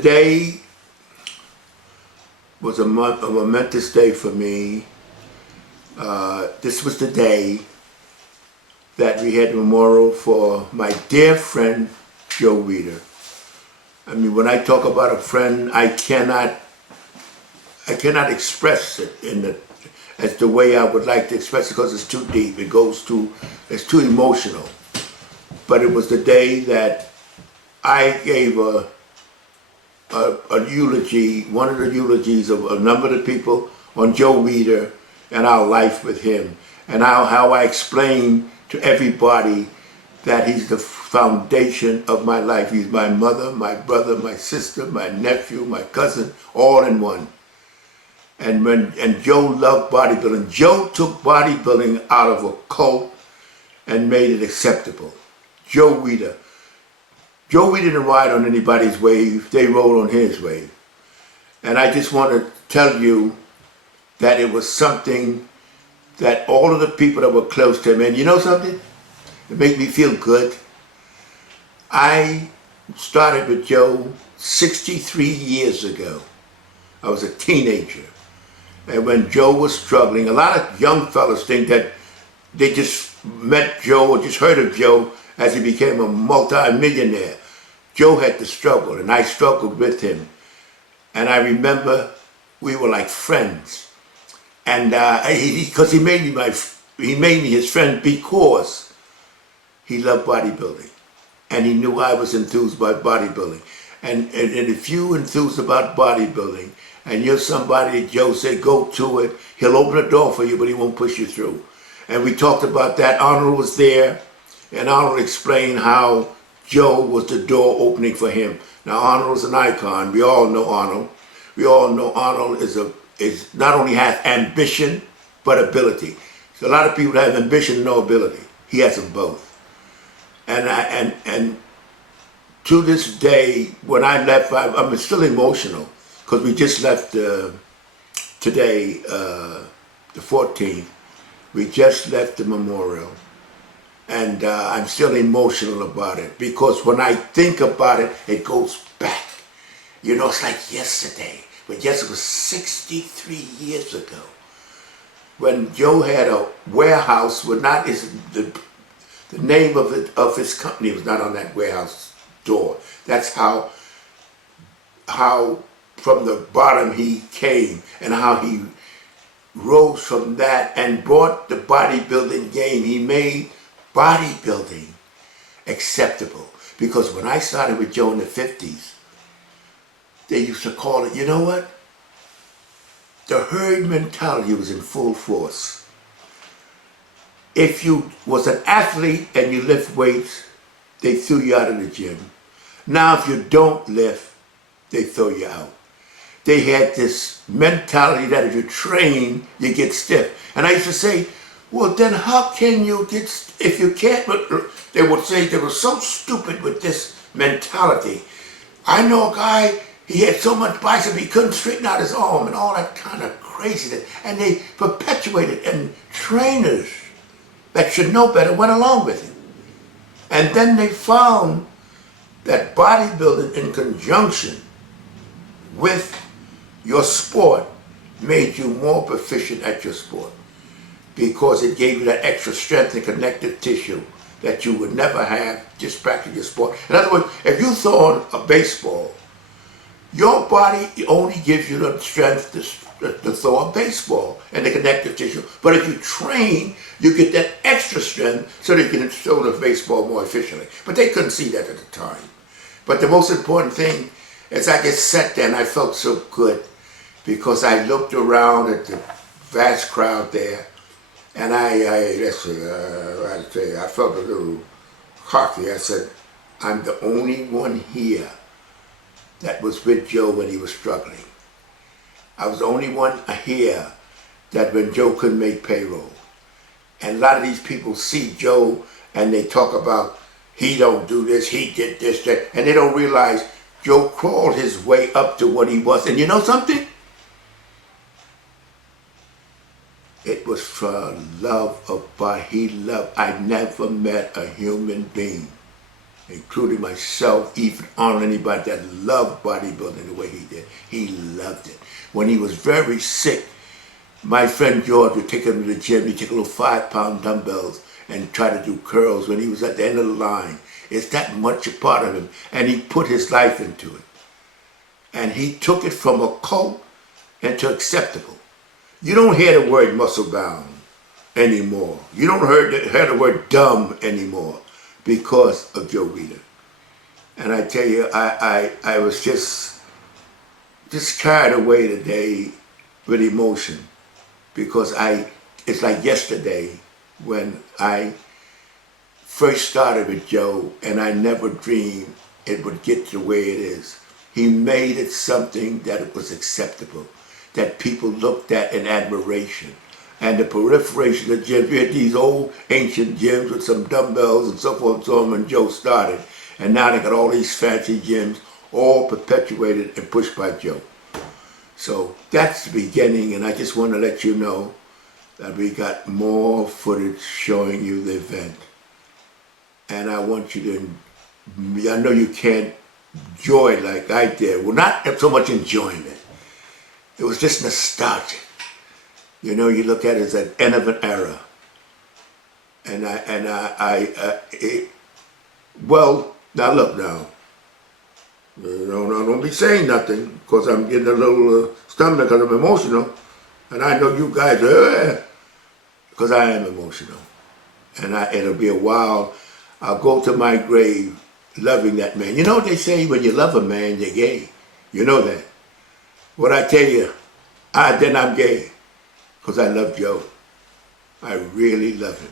Today was a momentous day for me. This was the day that we had a memorial for my dear friend, Joe Weider. I mean, when I talk about a friend, I cannot express it as the way I would like to express it because it's too deep. It's too emotional. But it was the day that I gave a eulogy, one of the eulogies of a number of the people on Joe Weider and our life with him, and how I explained to everybody that he's the foundation of my life. He's my mother, my brother, my sister, my nephew, my cousin, all in one. And Joe loved bodybuilding. Joe took bodybuilding out of a cult and made it acceptable. Joe Weider. Joe Weider didn't ride on anybody's wave, they rode on his wave. And I just want to tell you that it was something that all of the people that were close to him, and you know something? It made me feel good. I started with Joe 63 years ago. I was a teenager. And when Joe was struggling, a lot of young fellas think that they just met Joe or just heard of Joe as he became a multi-millionaire. Joe had to struggle, and I struggled with him. And I remember we were like friends. And because he made me his friend because he loved bodybuilding. And he knew I was enthused by bodybuilding. And if you enthused about bodybuilding, and you're somebody that Joe said, go to it, he'll open the door for you, but he won't push you through. And we talked about that. Arnold was there, and Arnold explained how Joe was the door opening for him. Now, Arnold is an icon. We all know Arnold. We all know Arnold is not only has ambition, but ability. So a lot of people have ambition and no ability. He has them both. And to this day, when I left, I'm still emotional because we just left today, the 14th. We just left the memorial. And I'm still emotional about it because when I think about it, it goes back. You know, it's like yesterday. But yes, it was 63 years ago when Joe had a warehouse. The name of his company was not on that warehouse door. That's how from the bottom he came and how he rose from that and brought the bodybuilding game. He made bodybuilding acceptable. Because when I started with Joe in the 50s, they used to call it, you know what? The herd mentality was in full force. If you was an athlete and you lift weights, they threw you out of the gym. Now if you don't lift, they throw you out. They had this mentality that if you train, you get stiff. And I used to say, well, then how can you get, if you can't, they would say they were so stupid with this mentality. I know a guy, he had so much bicep he couldn't straighten out his arm and all that kind of craziness. And they perpetuated, and trainers that should know better went along with it. And then they found that bodybuilding in conjunction with your sport made you more proficient at your sport, because it gave you that extra strength and connective tissue that you would never have just practicing your sport. In other words, if you throw a baseball, your body only gives you the strength to throw a baseball and the connective tissue. But if you train, you get that extra strength so that you can throw the baseball more efficiently. But they couldn't see that at the time. But the most important thing is I just sat there and I felt so good because I looked around at the vast crowd there. And I felt a little cocky. I said, I'm the only one here that was with Joe when he was struggling. I was the only one here that when Joe couldn't make payroll. And a lot of these people see Joe and they talk about, he don't do this, he did this, that, and they don't realize Joe crawled his way up to what he was. And you know something? It was for love of body. He loved. I never met a human being including myself, even on anybody that loved bodybuilding the way he did. He loved it. When he was very sick, my friend George would take him to the gym. He'd take a little 5-pound dumbbells and try to do curls when he was at the end of the line. It's that much a part of him. And he put his life into it. And he took it from a cult into acceptable. You don't hear the word muscle bound anymore. You don't hear the word dumb anymore because of Joe Weider. And I tell you, I was just carried away today with emotion, because it's like yesterday when I first started with Joe, and I never dreamed it would get to the way it is. He made it something that it was acceptable, that people looked at in admiration. And the proliferation of gyms, you had these old ancient gyms with some dumbbells and so forth and so on when Joe started. And now they got all these fancy gyms, all perpetuated and pushed by Joe. So that's the beginning, and I just want to let you know that we got more footage showing you the event. And I want you to, I know you can't enjoy it like I did. Well, not so much enjoyment. It was just nostalgic. You know, you look at it as an end of an era. Well, now look now. Don't be saying nothing, because I'm getting a little stomach because I'm emotional. And I know you guys are, because I am emotional. And it'll be a while. I'll go to my grave loving that man. You know what they say, when you love a man, you're gay. You know that. What I tell you, then I'm gay, because I love Joe. I really love him.